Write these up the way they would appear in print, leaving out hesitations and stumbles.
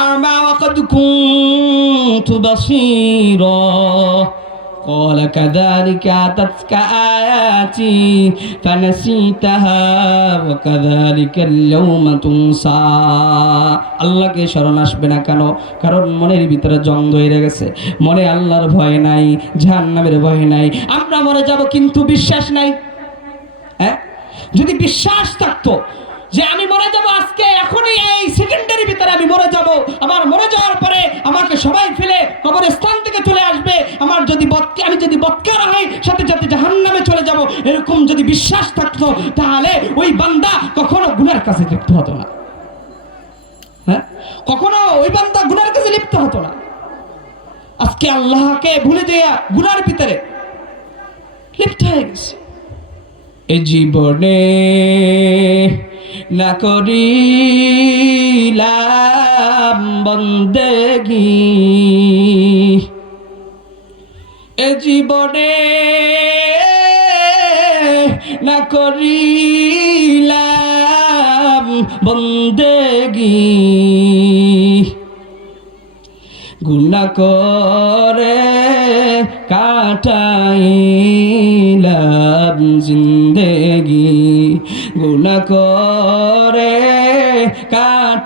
أعمى وقد كنت بصيرا قال كذلك أتتك آياتي فنسيتها وكذلك اليوم تنسى আল্লাহকে শরণ আসবে না কেন? কারণ মনের ভিতরে জং ধরে গেছে, মনে আল্লাহর ভয় নাই, জাহান্নামের ভয় নাই। আমরা মরে যাব কিন্তু বিশ্বাস নাই। হ্যাঁ, যদি বিশ্বাস থাকতো যে আমি মরে যাব আজকে, এখনই এই সেকেন্ডের ভিতরে আমি মরে যাব, আমার মরে যাওয়ার পরে আমাকে সবাই ফেলে কবরস্থান থেকে চলে আসবে, আমার যদি আমি যদি বৎকার হই সাথে সাথে জাহান্নামে চলে যাব, এরকম যদি বিশ্বাস থাকতো তাহলে ওই বান্দা কখনো গুনার কাছে লিপ্ত হতো না। হ্যাঁ, কখনো ওই বান্দা গুনার কাছে লিপ্ত হতো না। আজকে আল্লাহকে ভুলে যাইয়া গুনার ভিতরে লিপ্ত হয়ে গেছে। এই জীবনে না করিলাম বন্দেগি, এ জীবনে না করিলাম বন্দেগি, গুনাহ করে কাটাইলাম জিন্দেগি, গুনাহ করে কাটাইলাম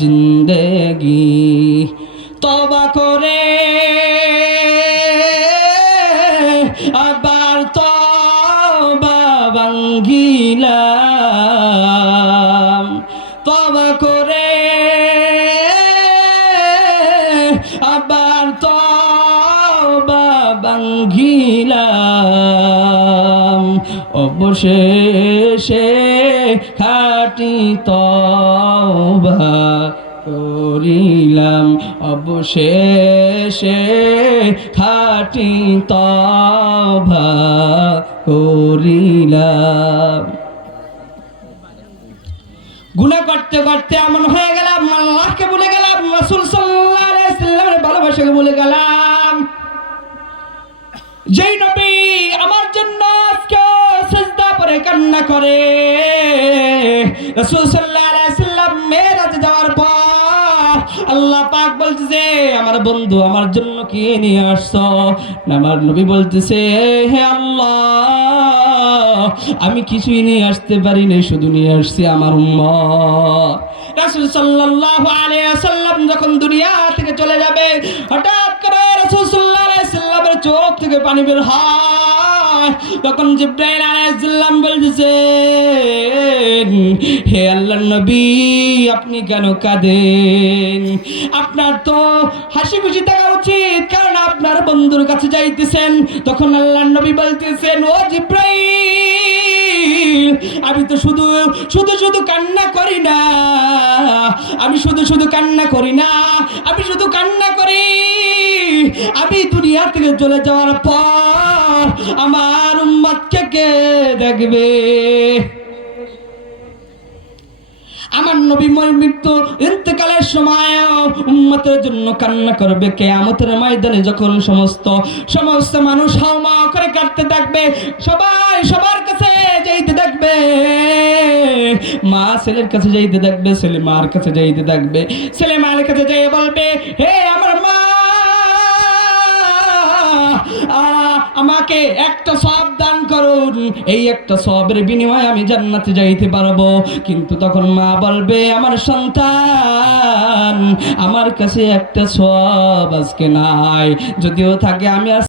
জিন্দেগি, তওবা করে আবার তওবা ভাঙ্গিলাম, তওবা করে আবার তওবা ভাঙ্গিলাম, অবশেষে খাঁটি তওবা করিলাম, অবশেষে খাঁটি তওবা করিলাম। গুনাহ করতে করতে এমন হয়ে গেলাম, আল্লাহকে ভুলে গেলাম, রাসূল সাল্লাল্লাহু আলাইহি ওয়াসাল্লামের ভালোবাসাকে ভুলে গেলাম। যেই নবী আমার জন্য আজকে সিজদা করে কান্না করে, রাসূল সাল্লাল্লাহু আলাইহি ওয়াসাল্লাম মেরাজে যাওয়ার পর আল্লাহ পাক বলতেছে, আমার বন্ধু আমার জন্য কি নিয়ে আসছো? আমার নবী বলতেছে, হে আল্লাহ, আমি কিছুই নিয়ে আসতে পারি না, শুধু নিয়ে আসছি আমার উম্মত। রাসূল সাল্লাল্লাহু আলাইহি ওয়াসাল্লাম যখন দুনিয়া থেকে চলে যাবে, হঠাৎ করে রাসূল সাল্লাল্লাহু আলাইহি ওয়াসাল্লামের চোখ থেকে পানি বের হয়। তখন জিবরাইল আলাইহিস সালাম বলতেছেন, হে আল্লাহর নবী, আপনি কেন কাঁদেন? আপনার তো হাসি খুশি থাকা উচিত, কারণ আপনার বন্ধুর কাছে যাইতেছেন। তখন আল্লাহর নবী বলতেছেন, ও জিবরাইল, আমি তো শুধু শুধু শুধু কান্না করি না, আমি শুধু শুধু কান্না করি না, আমি শুধু কান্না করি, আমি দুনিয়া থেকে চলে যাওয়ার পর আমার উম্মতকে কে দেখবে? আমার নবী মৃত্যু ইন্তেকালের সময় উম্মতের জন্য কান্না করবে। কিয়ামতের ময়দানে যখন সমস্ত মানুষ হাওমা করে কাঁদতে থাকবে, সবাই সবার কাছে যাইতে থাকবে, মা ছেলের কাছে যাইতে থাকবে, ছেলে মার কাছে যাইতে থাকবে, ছেলে মার কাছে যাইয়ে বলবে, হে আমার মা, আমাকে একটা সওয়াব দান করুন, এই একটা সওয়াবের বিনিময়ে আমি জান্নাতে যাইতে পারবো। কিন্তু তখন মা বলবে, আমার সন্তান, আমার কাছে একটা সওয়াব আজকে নাই, যদিও থাকে আমি